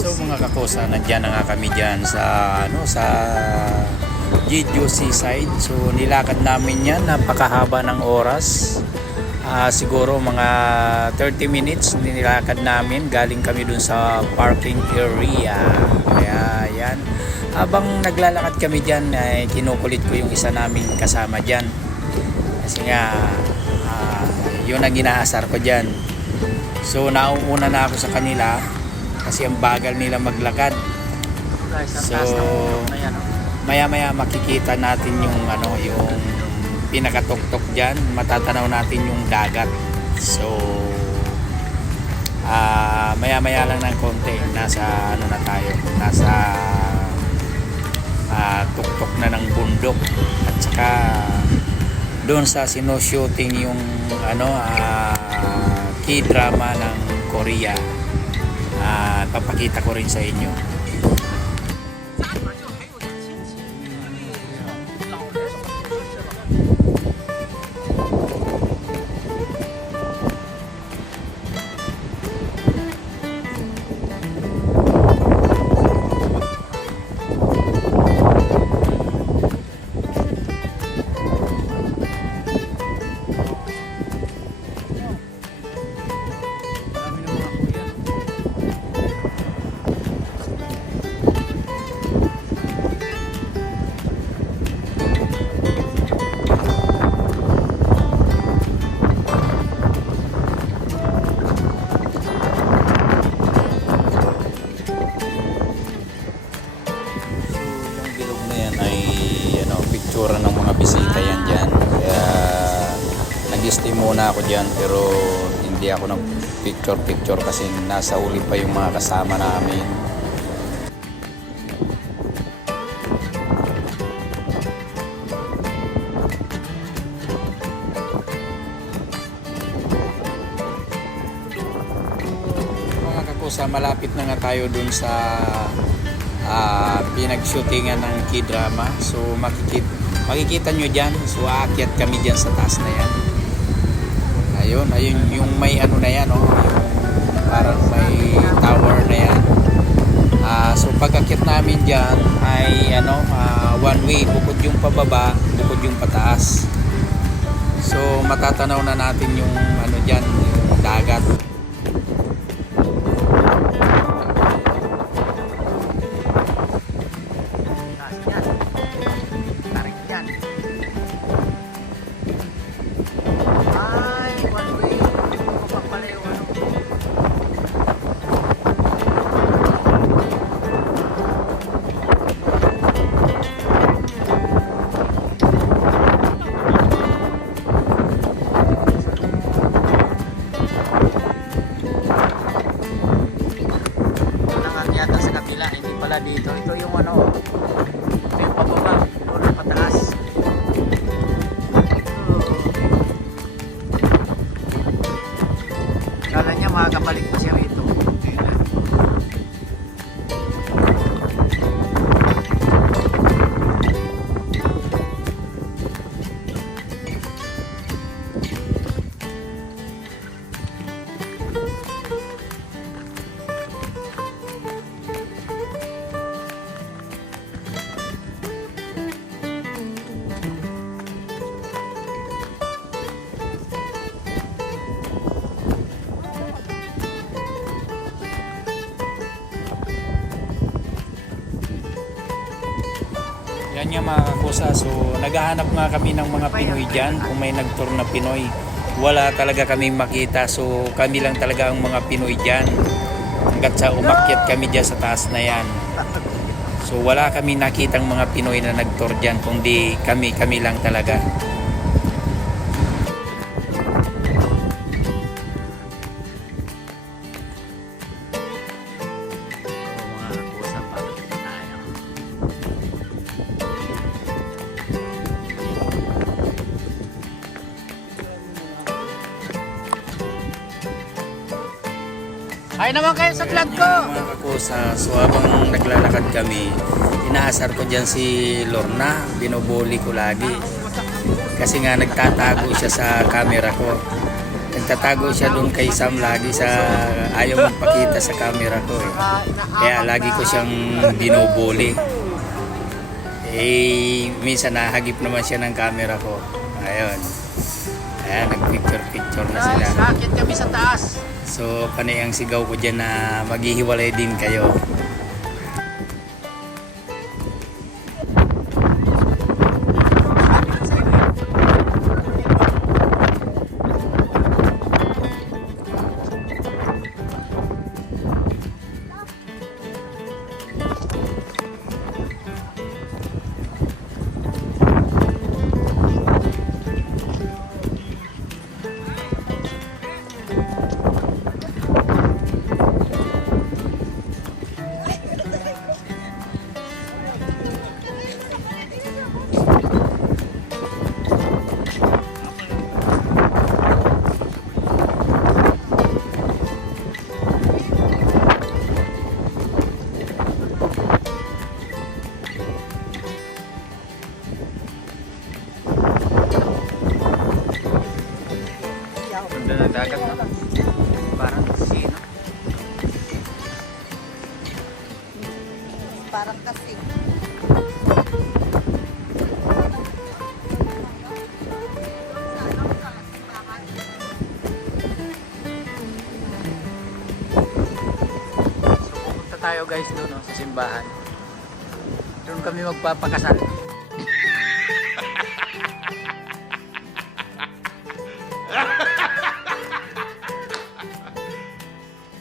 So mga kakosa, nandiyan na nga kami dyan sa sa Jeju Seaside. So nilakad namin yan, napakahaba ng oras. Siguro mga 30 minutes nilakad namin. Galing kami dun sa parking area. Kaya yan. Habang naglalakad kami dyan, ay kinukulit ko yung isa naming kasama dyan. Kasi nga, yun ang inaasar ko dyan. So nauuna na ako sa kanila kasi ang bagal nila maglakad. So maya maya makikita natin yung yung pinakatuktok dyan, matatanaw natin yung dagat. So maya maya lang ng konti, nasa na tayo, nasa tuktok na ng bundok. At saka doon sa sino-shooting yung K-drama ng Korea. Papakita ko rin sa inyo. Picture ng mga bisita yan dyan, kaya nag-stay muna ako dyan, pero hindi ako ng picture kasi nasa uli pa yung mga kasama namin. Mga kakusa, malapit na nga tayo dun sa pinag-shootingan ng K-drama. So makikita nyo dyan. So aakyat kami dyan sa taas na yan. Ayun yung may na yan, yung parang may tower na yan. So pag-akyat namin dyan ay one way, bukod yung pababa, bukod yung pataas. So matatanaw na natin yung dyan, yung dagat. Dito, ito yung ito yung pababa, doon na pataas. Kala niya makakabalik pa siya rito. Yan nga mga kakusa. So naghahanap nga kami ng mga Pinoy dyan, kung may nag-tour na Pinoy. Wala talaga kaming makita. So kami lang talaga ang mga Pinoy dyan, hanggat sa umakyat kami dyan sa taas na yan. So wala kami nakitang mga Pinoy na nag-tour dyan, kundi kami lang talaga. Ay naman kayo sa vlog ko! Mga kakusa, so habang naglalakad kami, inaasar ko dyan si Lorna, binubuli ko lagi. Kasi nga nagtatago siya sa camera ko. nagtatago siya doon kay Sam lagi sa ayaw magpakita sa camera ko eh. Kaya lagi ko siyang binubuli. Eh, minsan nahagip naman siya ng camera ko. Ayun. Ayan, nagpicture-picture na sila. Sakit kami sa taas. So, panay ang sigaw ko dyan na maghihiwalay din kayo. Ganda ng dagat, no? Parang sino? Parang kasi. Pupunta tayo guys doon, no, sa simbahan. Doon kami magpapakasal.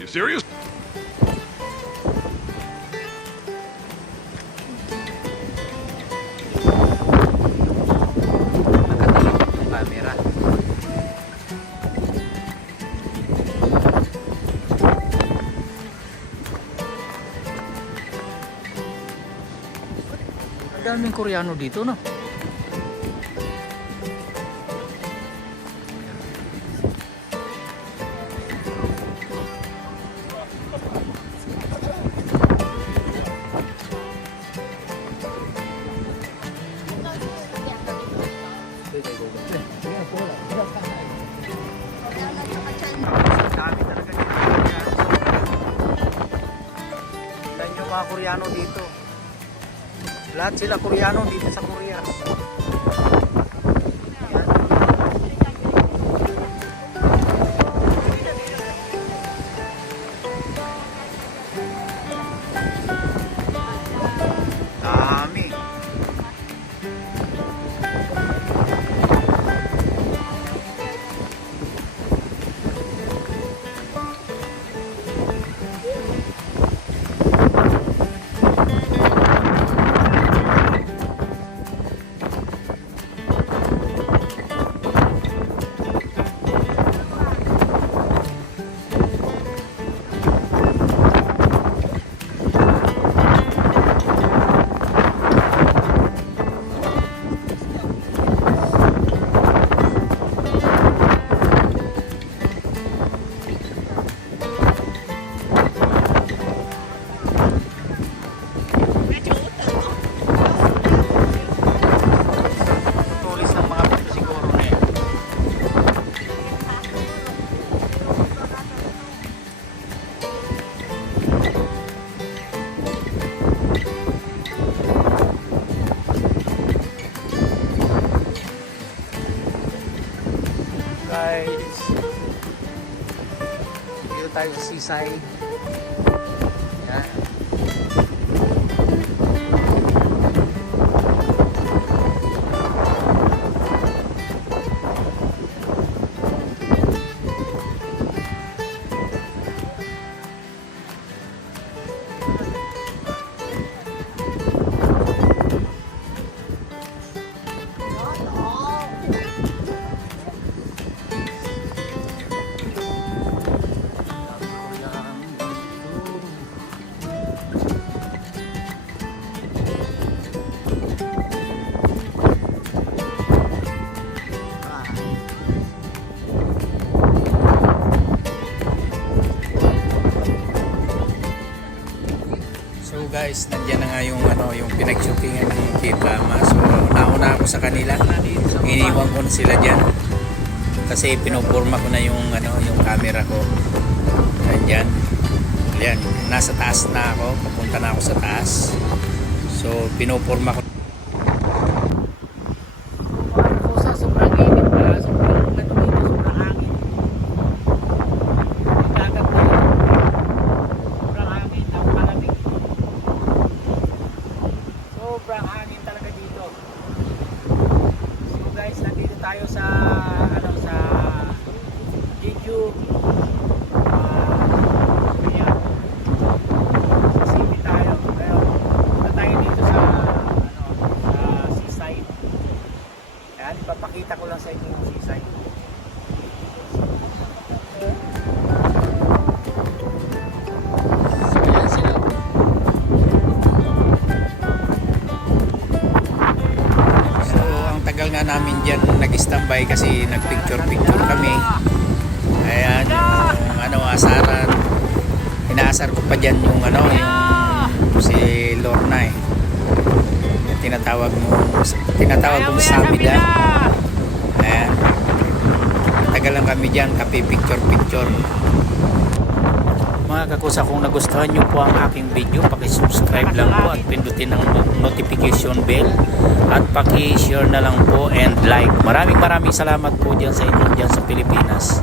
You serious? Nakatakip yung camera. Ang daming Koreano dito, no? Dami talaga dito. Ilan yung mga Koreano dito? Lahat sila Koreano dito sa Korea. Dami. Tulis ng mga pito siguro na yan. Guys, dito tayo sa seaside. Yan. So guys, nandiyan na nga yung yung pinag-shootingan ng K-drama. So nauna ako sa kanila. Iniwan ko na sila diyan. kasi pinupurma ko na yung yung camera ko. Ayan. Ayan, nasa taas na ako, papunta na ako sa taas. So pinupurma ko. Sa sobrang init pala, sobrang hangin. Dagat na yun. Sobrang hangin, malamig. Sobrang hangin talaga dito. So guys, nandito tayo sa sa Jeju. Ayan. Sa city tayo. Pero punta tayo dito sa sa seaside. Ayan, ipapakita ko lang sa inyo yung seaside. So, ayan sila. So, ang tagal nga namin dyan nag-standby kasi nag-picture-picture kami. Ayan, yung asaran. Inaasar ko pa dyan yung yung si Lorna eh. Tinatawag mo Samida. Ayan. Tagal lang kami dyan, kapi-picture-picture. Mga kakusa, kung nagustuhan nyo po ang aking video, paki-subscribe lang po at pindutin ang notification bell at paki-share na lang po and like. Maraming salamat po dyan sa inyo dyan sa Pilipinas.